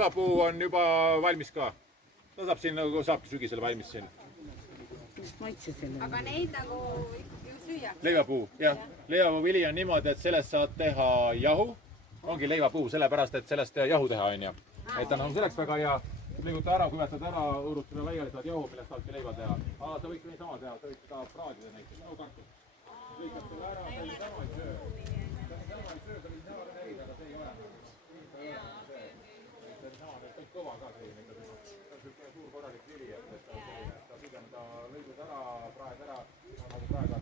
leivapuu on juba valmis ka. Ta saab siin nagu saabki sügisel valmis siin. Maitse selle. Aga neid nagu ju süüa. Leivapuu, jah. Leivapuu vili on niimoodi, et sellest saad teha jahu. Ongi leivapuu, sellepärast, et sellest jahu teha on ja. Et on selleks väga hea. Lõiguta ära, kuivatad ära, õõrutada laiali, saad jahu, millest saadki leiva teha. Aga sa võid ka niisama teha, sa võid seda praadida näiteks. No kartus. Lõikad selle ära, see oli sama ei söö. Sama ei söö, see oli sama näida, aga see ei ole. See on sama, see on kõva ka see. See on selline suur korralik vili, et ta pigem ta lõigud ära, praed ära, nagu praegu.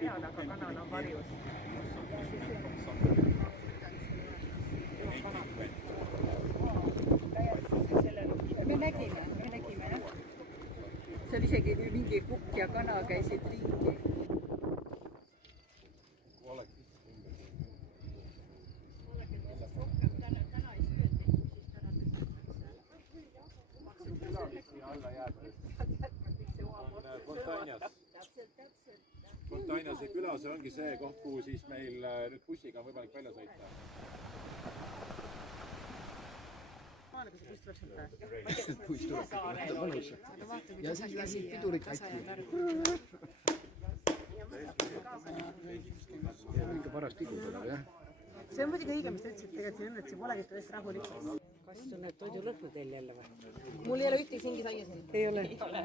Peale, aga kanal on varjus. Me nägime jah. See oli isegi mingi kukk ja kana käisid ringi. Fontainase küla, see ongi see koht, kuhu siis meil nüüd bussiga on võimalik välja sõita. Maale, kui see buss tuleb sealt. Buss tuleb, vaata mõnus. Ja siis läbi pidurid katki. Ikka paras tigu tuleb, jah. See on muidugi õige, mis ta ütles, et tegelikult see õnnet, see polegi tõesti rahulik. Kas sul need toidulõhnu teil jälle või? Mul ei ole ühtegi singi saia siin. Ei ole?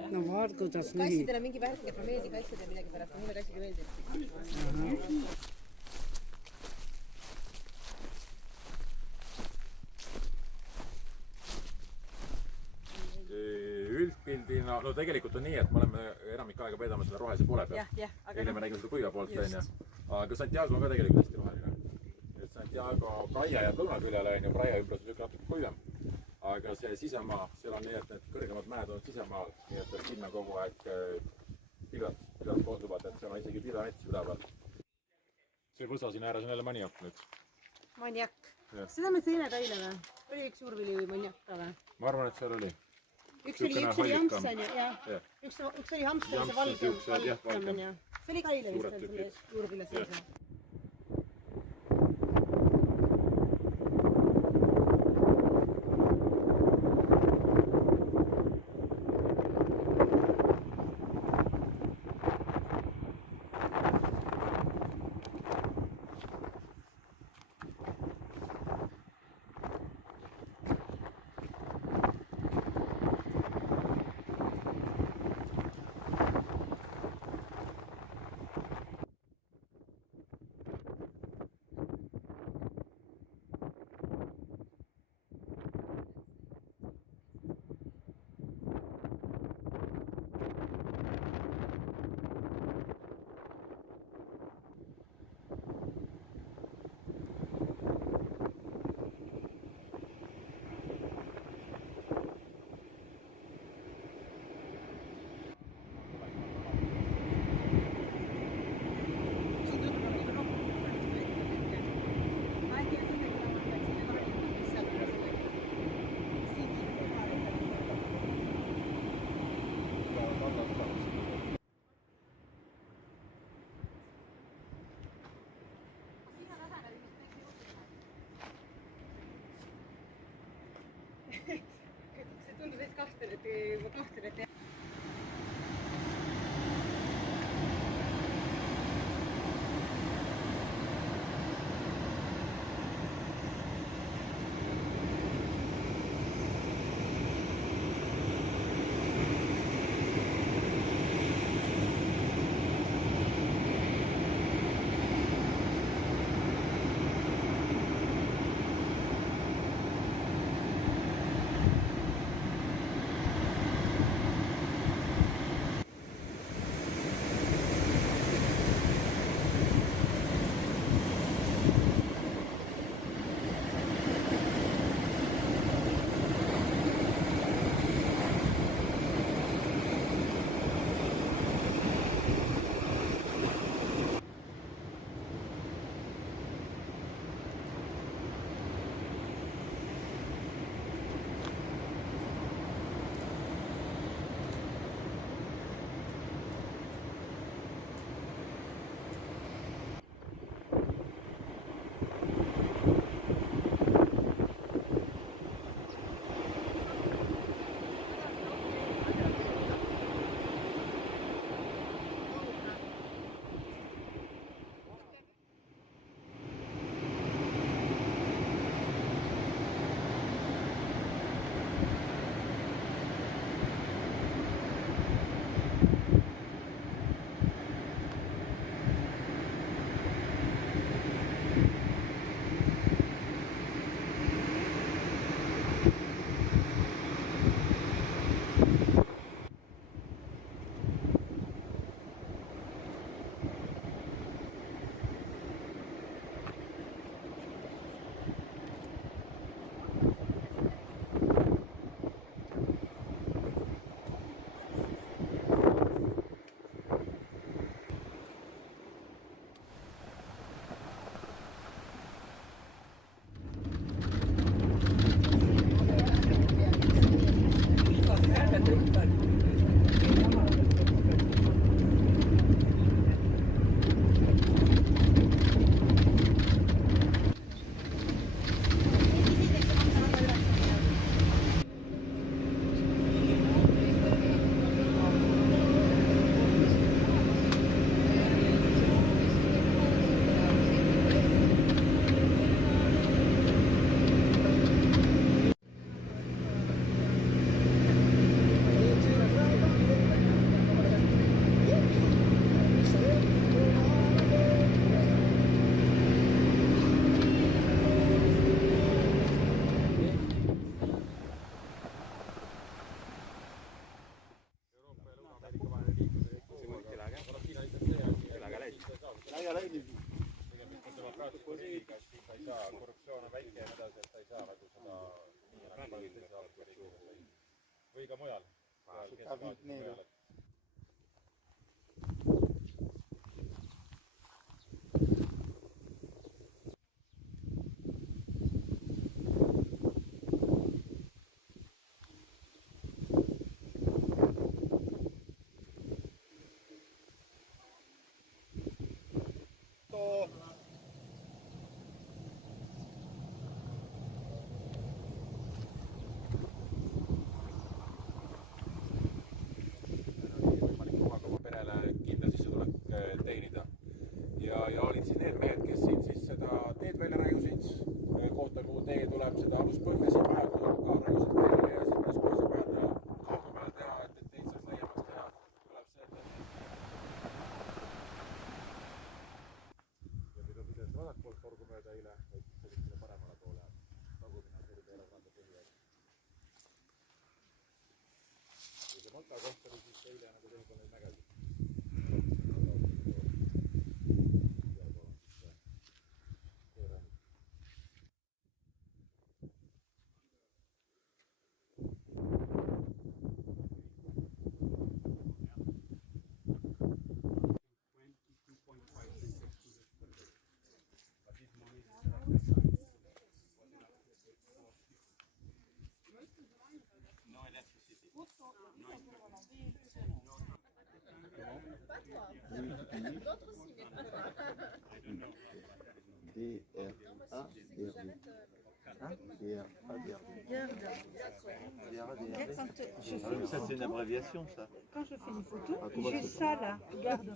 No vaat kuidas nii. Kassidel on mingi värk, et ma meeldin kassidel millegi pärast, mulle kassid ei meeldi. Üldpildina, no tegelikult on nii, et me oleme enamik aega veedame selle rohelise poole peal. Eile me nägime seda kuiva poolt, aga Santiago on ka tegelikult hästi roheline. Santiago Praia jääb lõunaküljele, Praia ümbrus on natuke kuivem. Aga see sisemaa, seal on nii, et need kõrgemad mäed on sisemaal, nii et sinna kogu aeg pilved koostuvad, et seal on isegi pilvemets üleval. See võsa siin ääres on jälle maniak nüüd. Maniak. Seda me sõime ka eile või? Oli üks suurvili või maniak ka või? Ma arvan, et seal oli. Üks oli Hamson ja üks oli Hamson ja see valge. See oli ka eile vist selle suurvile sees. see tundub veits kahtlen, et demokraatliku riigiga, siis ta ei saa, korruptsioon on väike ja nii edasi, et ta ei saa nagu seda või ka mujal. Teenida. Ja olid siis need mehed, kes siin siis seda teed välja raiusid, kohta kuhu tee tuleb, seda aluspõhvesi praegu ka raiusid välja ja siis mõnes kohas pead kaugemale teha, et teid saaks laiemaks teha. Tuleb see, ja nüüd on pidevalt vasakpoolt torgu mööda eile, vaid sellisele paremale poole tagumine on selline erakanda põhi. Kui see Malta koht oli siis eile nagu teisel neid nägesid. Ça, c'est une abréviation, ça. Quand je fais une photo, j'ai ça là, regarde.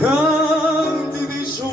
Quando ti vejo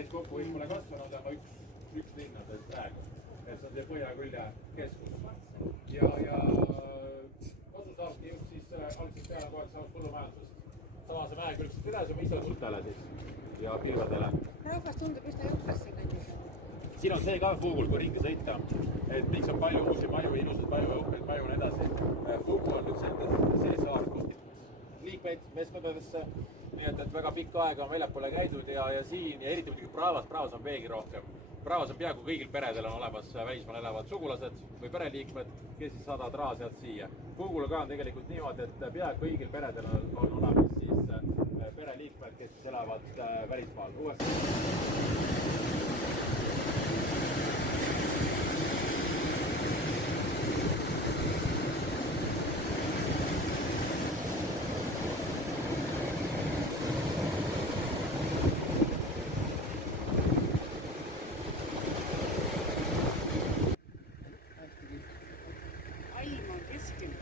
päris kokku kõik pole kasvanud, aga üks linnades praegu. Et see on see Põhjakülje keskus. Ja osa saabki just siis algselt peale kogu aeg saavad põllumajandusest. Sama see mäekülg siis edasi oma isa sultele siis ja pilvedele. Rahvas tundub üsna jõukasse kandis. Siin on see ka Fuugul, kui ringi sõita, et miks on palju uusi maju, ilusad maju, õppeid maju ja nii edasi. Fuugul on üks see saar, kus liikmeid vestmedadesse, nii et väga pikka aega on väljapoole käidud ja siin ja eriti muidugi Praevas on veegi rohkem. Praevas on peaaegu kõigil peredel on olemas välismaal elavad sugulased või pereliikmed, kes siis saadavad raha sealt siia. Fuugul ka on tegelikult niimoodi, et peaaegu kõigil peredel on olemas siis pereliikmed, kes siis elavad välismaal. Aim on keskel.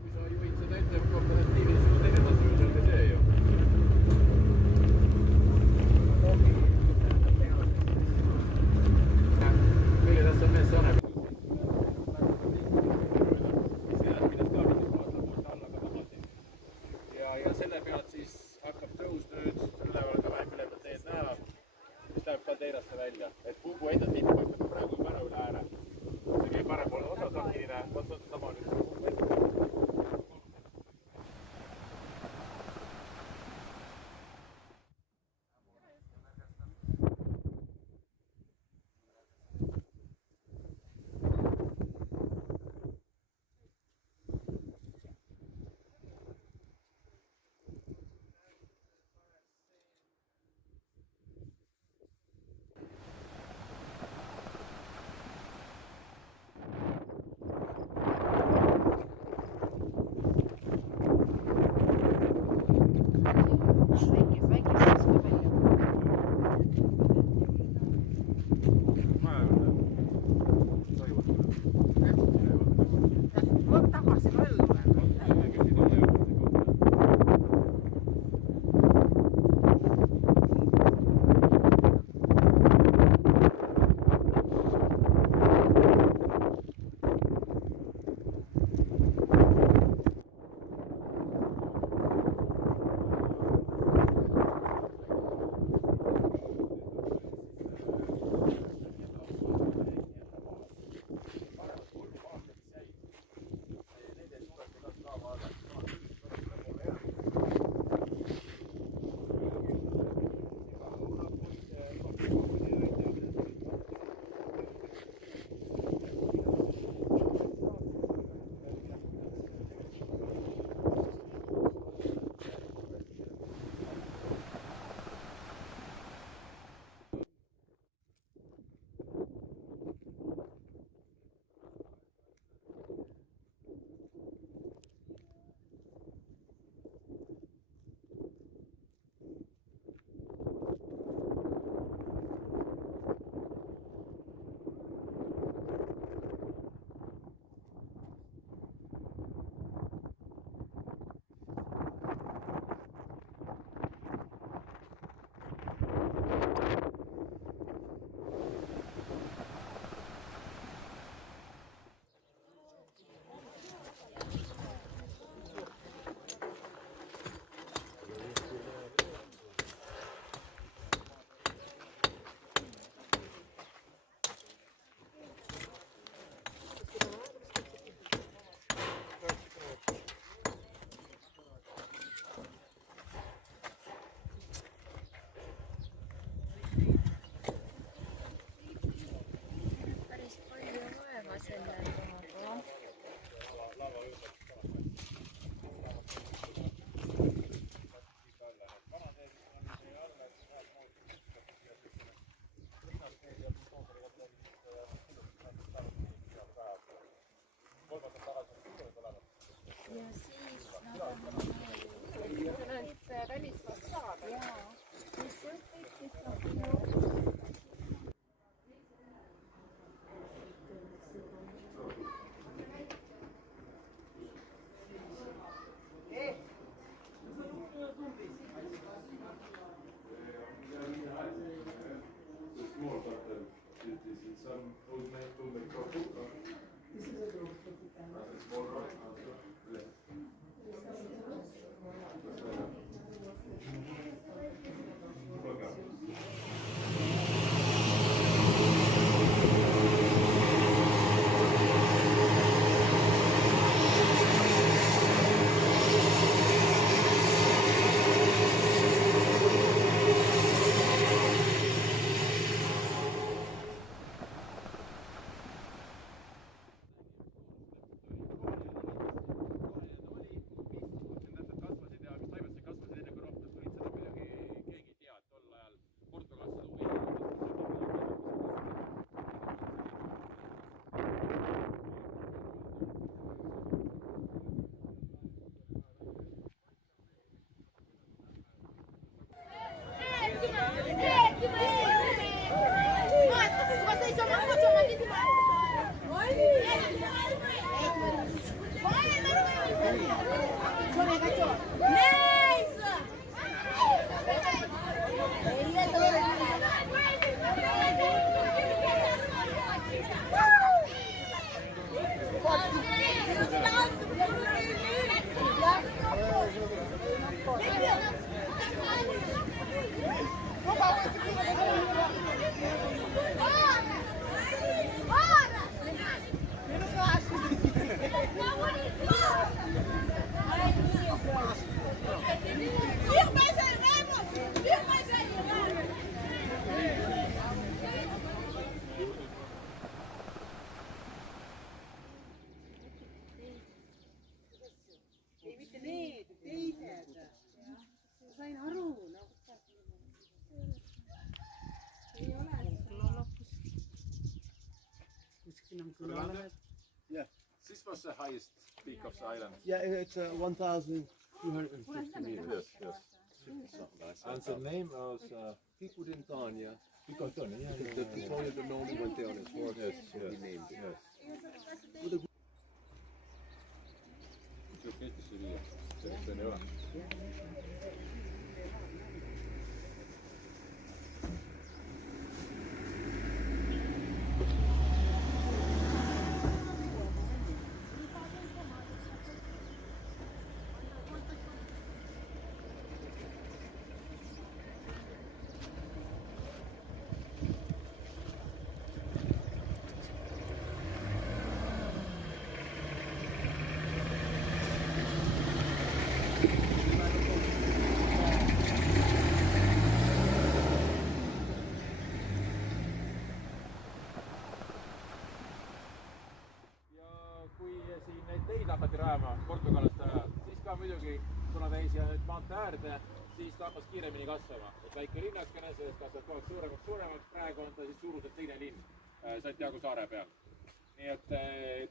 Kui sa juhid seda ettevõttiivi, siis on teine tasu, see on ka see ju. Kõige tähtsam mees Sanep. Ja selle pealt siis hakkab tõus nüüd, üleval ka vähemalt teed näha, mis läheb Kaldeirasse välja. Et Fugu enda tipp hakkab praegu juba ära üle ääre. See kõige parempoolne osas on kiire, võtta sama nüüd Fugu enda tipp. Yeah. This was the highest peak of the island. Yeah, it's 1,250 meters. Yes. Something like And that. the name was Pikudintania. Pikotoni. The Victoria the Noni went there on his horse. Yes, So he yes. named it. Yes. Sihuke Eestisse viia, sellist veel ei ole. Kui siin neid teid hakati rajama Portugalist, siis ka muidugi, kuna ta jäi siia nüüd maantee äärde, siis ta hakkas kiiremini kasvama. Et väike linnakene, sellest kasvab kogu aeg suuremaks, praegu on ta siis suuruselt teine linn Santiago saare peal. Nii et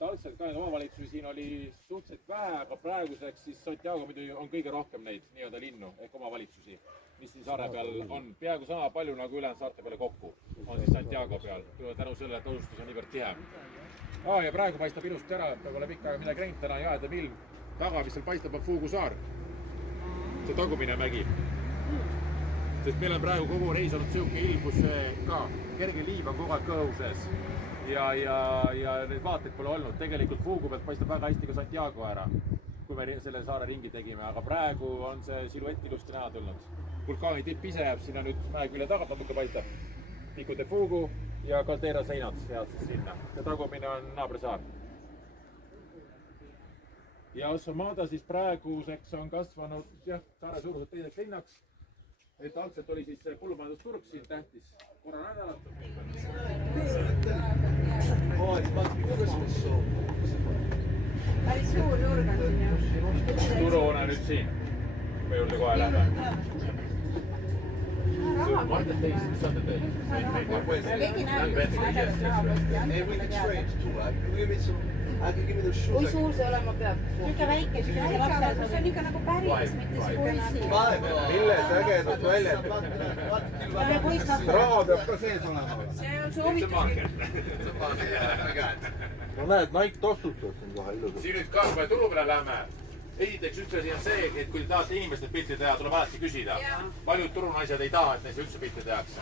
algselt ka neid omavalitsusi siin oli suhteliselt vähe, aga praeguseks siis Santiago muidugi on kõige rohkem neid nii-öelda linnu ehk omavalitsusi, mis siin saare peal on. Peaaegu sama palju nagu ülejäänud saarte peale kokku on siis Santiago peal, tänu sellele, et asustus on niivõrd tihe. Ja praegu paistab ilusti ära, pole pikka aega midagi näinud, täna on jäädev ilm. Taga, mis seal paistab, on Fugu saar. See tagumine mägi. Sest meil on praegu kogu reis olnud siuke ilm, kus ka kerge liiv on kogu aeg kõhu sees. Ja neid vaateid pole olnud. Tegelikult Fugu pealt paistab väga hästi ka Santiago ära, kui me selle saare ringi tegime. Aga praegu on see siluett ilusti näha tulnud. Vulkaani tipp ise jääb sinna nüüd mäekülje tagant natuke paistab. Pico de Fugu ja Caldera seinad jäävad siis sinna. Ja tagumine on naabrisaar. Ja Somada siis praeguseks on kasvanud saare suuruselt teiseks linnaks. Et algselt oli siis põllumajandusturg siin tähtis korra nädalat. Oh, it's about to be Christmas, so. Päris suur nurg on siin jah. Turuhoone nüüd siin. Me juurde kohe lähme. Market days, Sunday days. Tegin äärmiselt nädalat rahaposti. Hey, we can trade too. I can give me the shoes. Kui suur see olema peab? Niisugune väike, see on ikka nagu päris, mitte see poissi. Milles ägedad väljad? Raha peab ka sees olema. See on soovitus. No näed, Nike tossutas on kohe ilusad. Siin nüüd ka, kui me turu peale lähme. Esiteks üks asi on see, et kui te tahate inimestelt pilti teha, tuleb alati küsida. Paljud turunaised ei taha, et neist üldse pilti tehakse.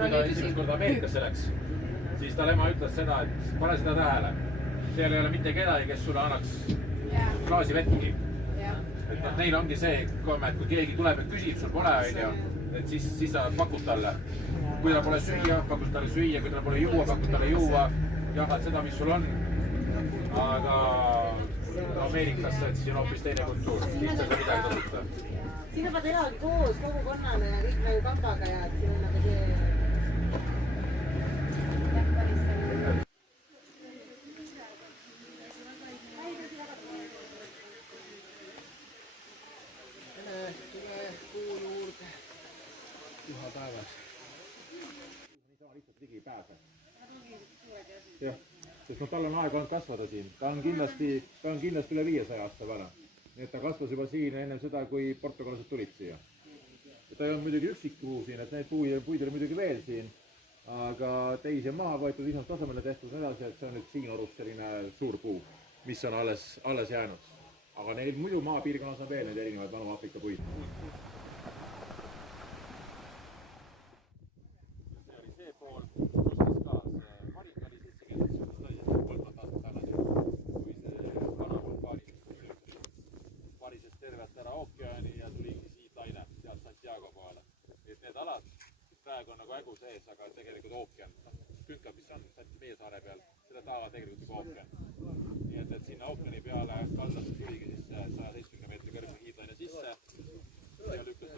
Kui ta esimest korda Ameerikasse läks, siis tal ema ütles seda, et pane seda tähele. Seal ei ole mitte kedagi, kes sulle annaks klaasi vettki. Et neil ongi see, et kui keegi tuleb ja küsib, sul pole, onju, et siis sa pakud talle. Kui tal pole süüa, pakud talle süüa, kui tal pole juua, pakud talle juua. Jagad seda, mis sul on. Aga Ameerikasse, et siis on hoopis teine kultuur. Siin sa midagi tasuta. Siin sa pead elagi koos kogukonnana ja kõik nagu kampaga ja et siin on nagu see... Tule kuu juurde. Juha päevas. Nii saa lihtsalt ligi pääse. Jah, sest tal on aega olnud kasvada siin. Ta on kindlasti üle 500 aasta vana. Nii et ta kasvas juba siin enne seda, kui portugallased tulid siia. Ta ei olnud muidugi üksik puu siin, et need puid oli muidugi veel siin. Aga teisi maha võetud, isand tasemele tehtud edasi, et see on nüüd siin orus selline suur puu, mis on alles jäänud. Aga neil muidu maapiirkonnas on veel need erinevad vanu Afrika puid. See oli see pool, kus siis ka see varik oli siis tegelikult 30 aastat tagasi, kui see vanapool varises tervelt ära ookeani ja tuligi siidlaine sealt Santiago poole. Et need alad praegu on nagu ägu sees, aga tegelikult ookean, künkab, mis on meie saare peal, selle taga tegelikult juba ookean. Nii et sinna ookeani peale kaldasse tuligi siis 170 meetri kõrgune hiidlaine sisse ja lükkas